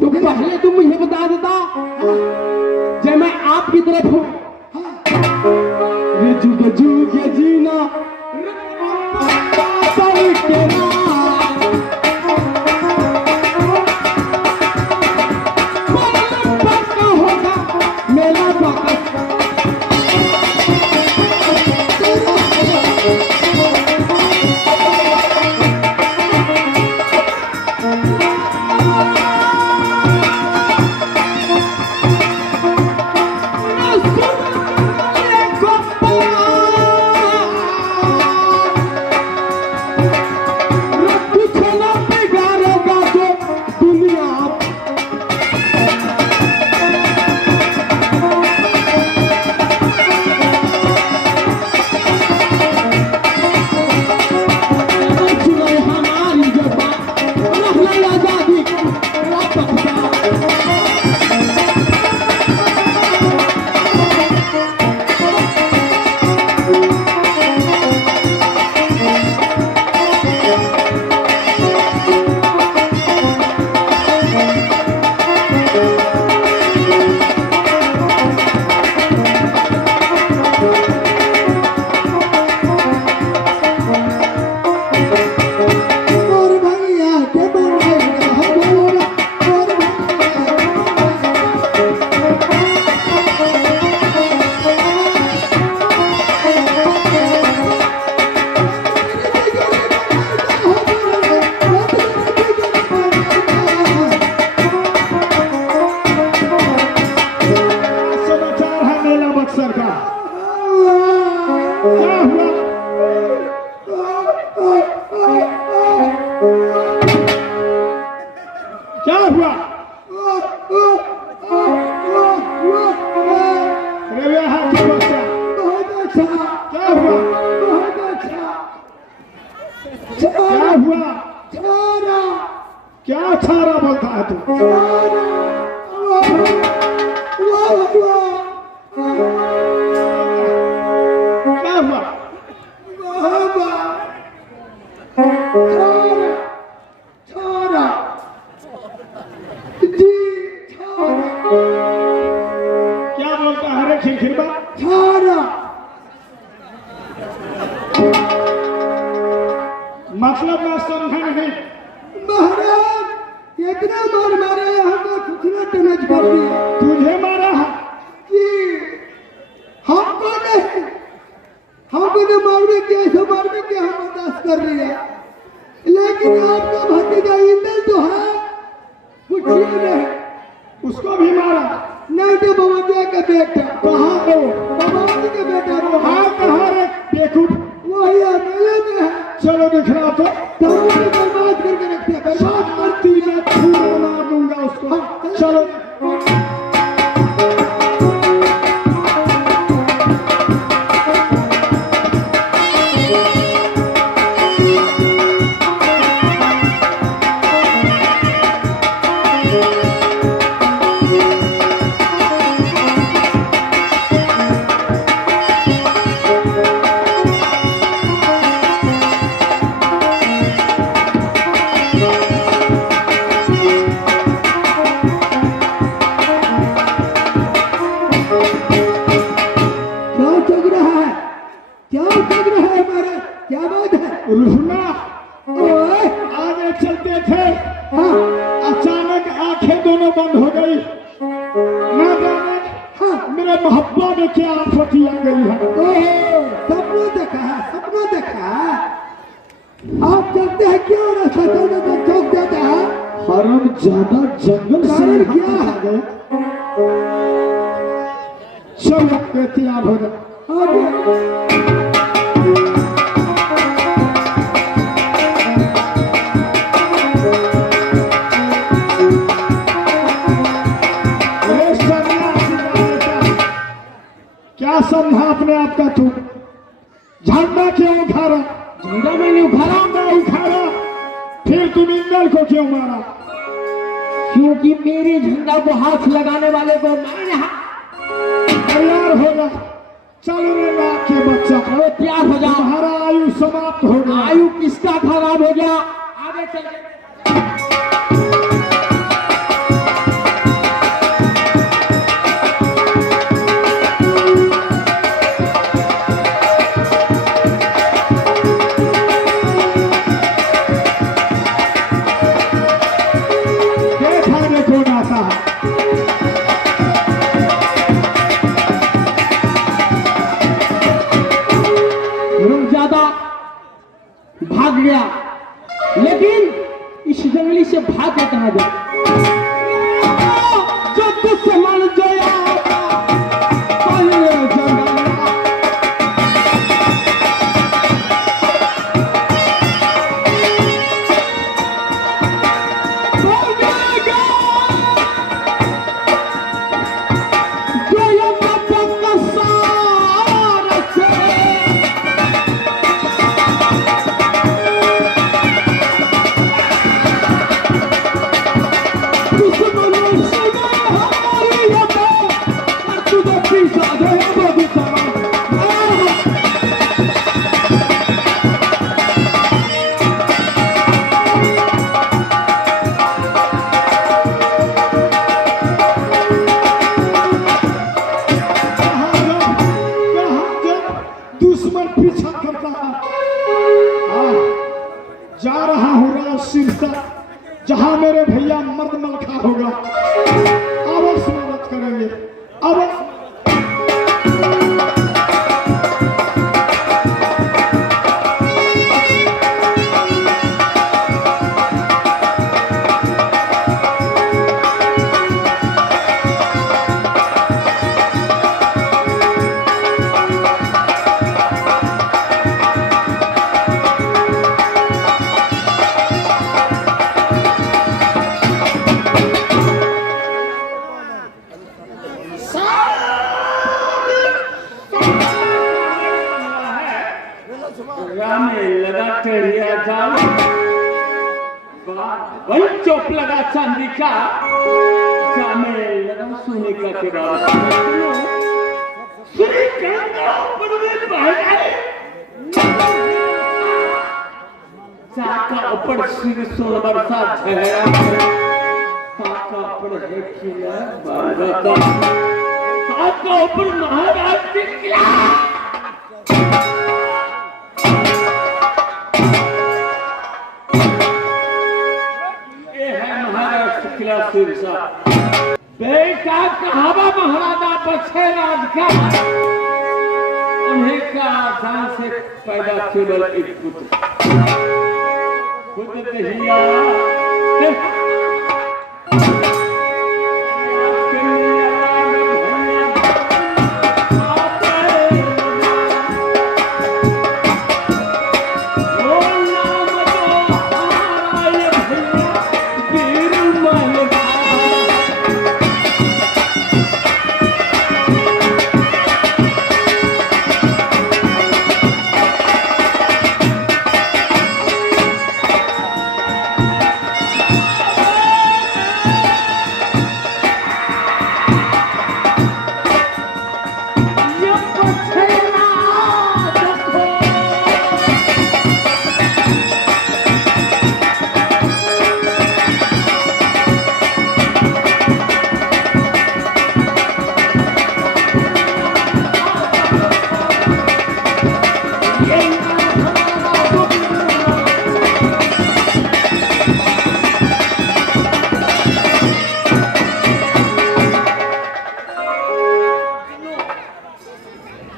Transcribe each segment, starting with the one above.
तो पहले तुम मुझे बता देता जब मैं आपकी तरफ हूँ। जुगे जुगे जीना होगा मेरा क्या हुआ? क्या हुआ? क्या हुआ? क्या छारा बोलता है तू? क्या हुआ? क्या बोलता है रे खिलखिलबा? मतलब मैं समझा नहीं। महाराज इतना मार मारा यहाँ का कुछ टनज कर दिया। तुझे मारा है कि हमको नहीं, हमको तो मारने के ऐसे मारने के हम बर्दाश्त कर रही है, लेकिन आपका भतीजा इंदल तो है कुछ नहीं, उसको भी मारा। नहीं तो बवंदिया का बेटा। कहाँ हो? बवंदी का बेटा वो हाँ कहाँ रे बेवकूफ? वही अकेले में है। चलो दिखला तो बर्बाद करके रखते हैं, बर्बाद करती मैं छुरा मार दूंगा उसको। चलो रुकना। आगे चलते थे, अचानक आंखें दोनों बंद हो गई। मैं जाने मेरे मोहब्बत में क्या आफत आ गई है। सपना देखा है, सपना देखा है। आप जानते हैं क्या रास्ता चलने का चौक देता है? हरम ज्यादा जंगल से क्या है? सब एहतियात हो गए। क्या समझा अपने आप का तू? झंडा क्यों उखाड़ा? झंडा मैंने उखाड़ा। मैं उखाड़ा, फिर तुम इंदल को क्यों मारा? क्योंकि मेरे झंडा को हाथ लगाने वाले को मैंने तैयार हो जा। चलो रे बाप के बच्चा, तैयार हो जाओ। हमारा आयु समाप्त हो गया। आयु किसका खराब हो गया? आगे चल। गया, लेकिन इस जंगली से भाग के कहा जा जो दुश्मन जया दुश्मन पीछा करता है। जा रहा हूँ राज सिरसा, जहाँ मेरे भैया मर्द मलखा होगा, अवश्य मदद करेंगे अवश्य। लगा टेढ़िया जाल वही चौक लगा चांदी का, जामे लगा सोने का किराया। श्री चाका ऊपर सिर सोल बरसा झया, चाका ऊपर है किला बारका, चाका ऊपर महाराज किला। बेटा कहावा महाराजा बचे राज का, उन्हीं का जान से पैदा केवल एक पुत्र, खुद दहिया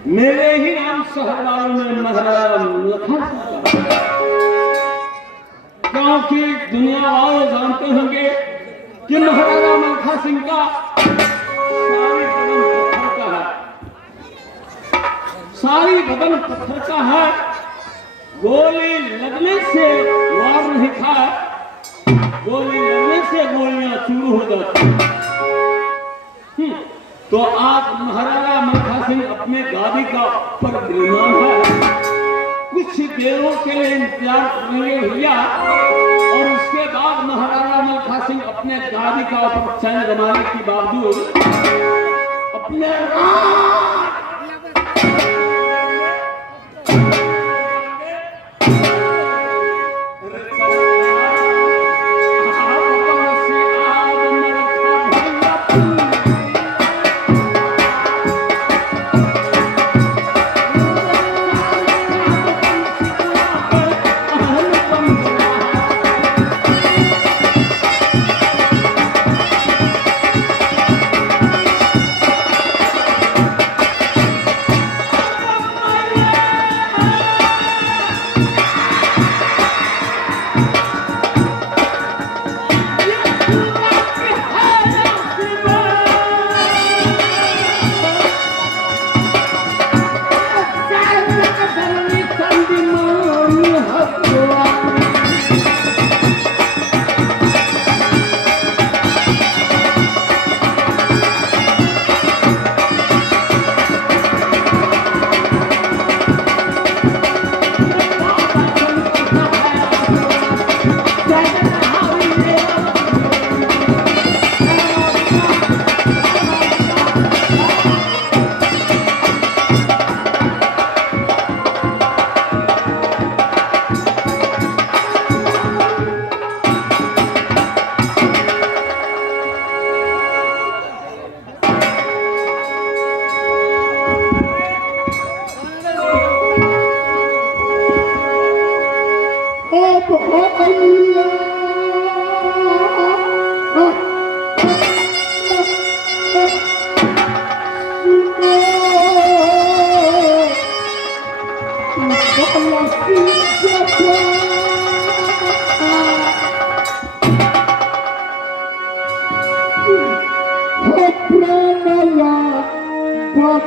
मेरे ही नाम सहरवाल में महाराजा लखन, क्योंकि दुनिया वाले जानते होंगे कि महाराजा मलखा सिंह का सारी बदन पत्थर का है, गोली लगने से वार नहीं था, गोली लगने से गोलियां चूरू हो जाती। तो आज महाराजा मलखा सिंह अपने गादी का पर विराजमान है, कुछ देरों के लिए इंतजार करेंगे भैया, और उसके बाद महाराजा मलखा सिंह अपने गादी का ऊपर चैन जमाने के बावजूद अपने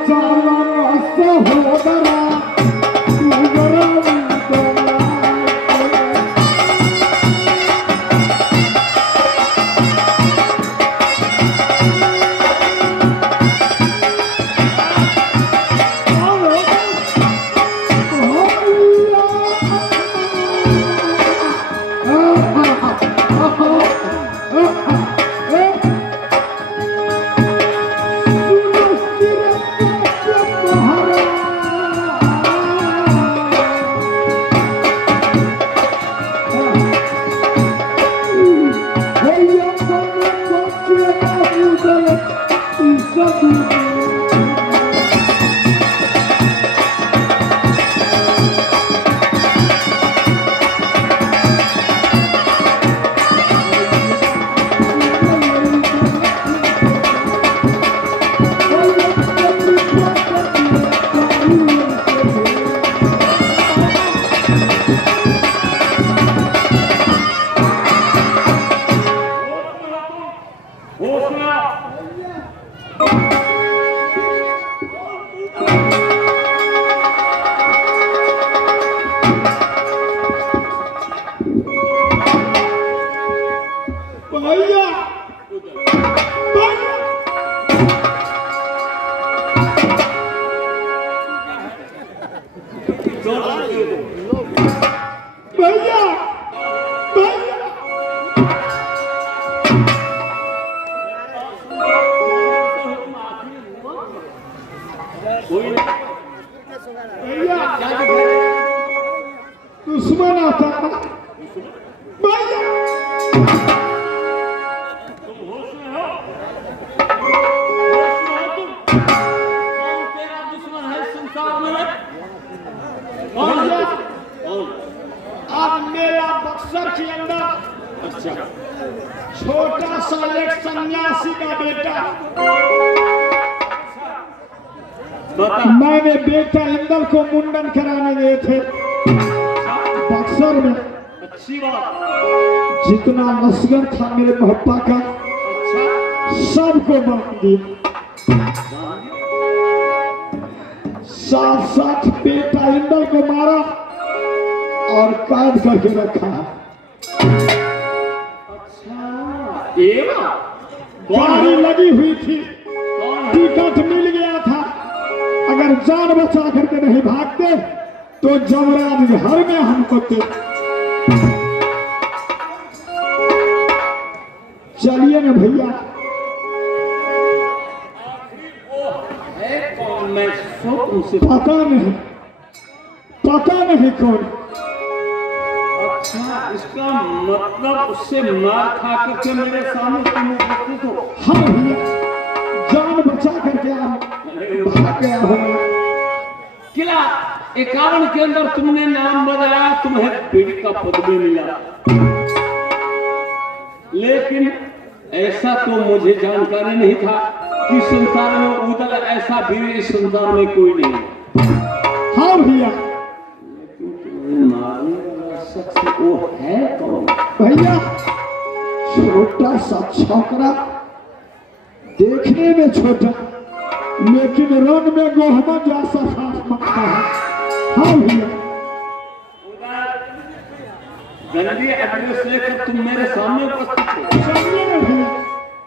चालन सहोदरा भैया भैया भैया दुश्मन आता भैया अब मेरा बक्सर के अंदर अच्छा छोटा सा एक सन्यासी का बेटा बता मैंने बेटा इंदल को मुंडन कराने गए थे बक्सर में। अच्छी बात जितना नस्गर था मेरे महप्पा का अच्छा सबको बांट दिया। साथ साथ बेटा इंदल को मारा और कैद करके रखा। गाड़ी लगी हुई थी, टिकट मिल गया था। अगर जान बचा करके नहीं भागते तो जमराज घर में हमको थे। चलिए ना भैया। कौन मैं तुमसे पता नहीं कौन। अच्छा इसका मतलब उससे मार खा करके मेरे सामने तुम उपस्थित हो। हाँ भैया, जान बचा करके भाग गया हूँ। किला 51 के अंदर तुमने नाम बताया, तुम्हें पीढ़ी का पद भी मिला, लेकिन ऐसा तो मुझे जानकारी नहीं था कि संसार में उदल ऐसा वीर इस संसार में कोई नहीं। हाँ भैया। मारने वाला शख्स वो है कौन? भैया छोटा सा छोकरा, देखने में छोटा लेकिन रंग में गोहमा जैसा साफ मारता है। हाँ भैया। जल्दी एड्रेस लेकर तुम मेरे सामने उपस्थित हो। चलिए ना भैया,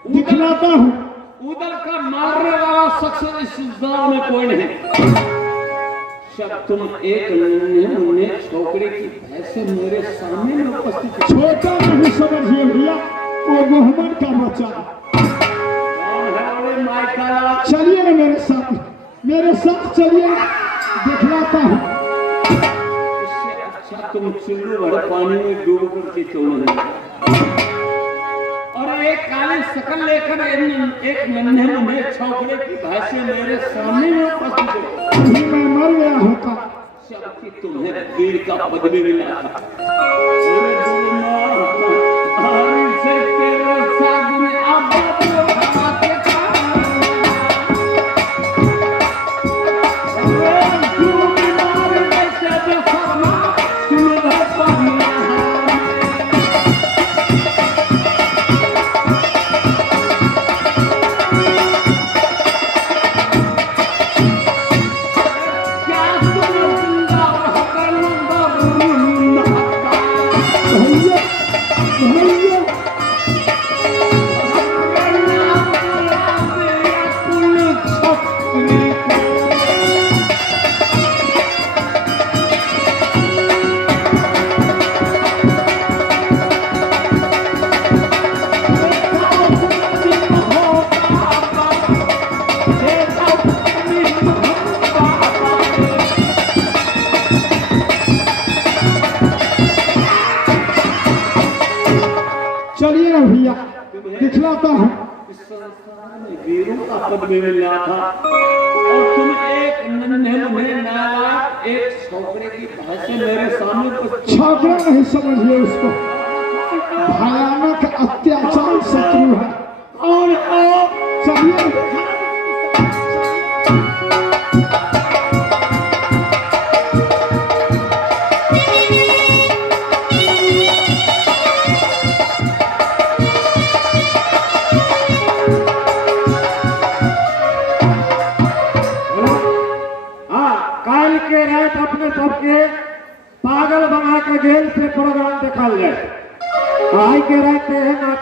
दिखलाता हूँ। उदल का मारने वाला शख्स इस संसार में कोई नहीं। जब तुम एक नन्हे मुन्ने छोकरे की ऐसे मेरे सामने में उपस्थित हो। छोटा नहीं समझिए भैया, वो गोहमन का बच्चा। कौन है वो माइकल? चलिए ना मेरे साथ चलिए, दिखलाता हूँ। इससे अच्छा तुम चुल्लू भर पानी में डूब करके क्यों नहीं, और एक काली शकल लेकर एक नन्हे मुन्ने छोकरे की भाषा मेरे सामने में उपस्थित हो। अभी मैं मर गया होता जबकि तुम्हें वीर का पद भी मिला था। अरे से तेरे साथ में अब हूँ। इस संसार में वीरों का पद भी मिला था और तुम एक नन्हे मुन्ने नालायक एक छोकरे की भाषा से मेरे सामने छोकरा नहीं समझिए उसको, भयानक अत्याचार शत्रु है। और चलिए कल के रात अपने सबके पागल बना के जेल से प्रोग्राम देखल जाए। आई के रात है ना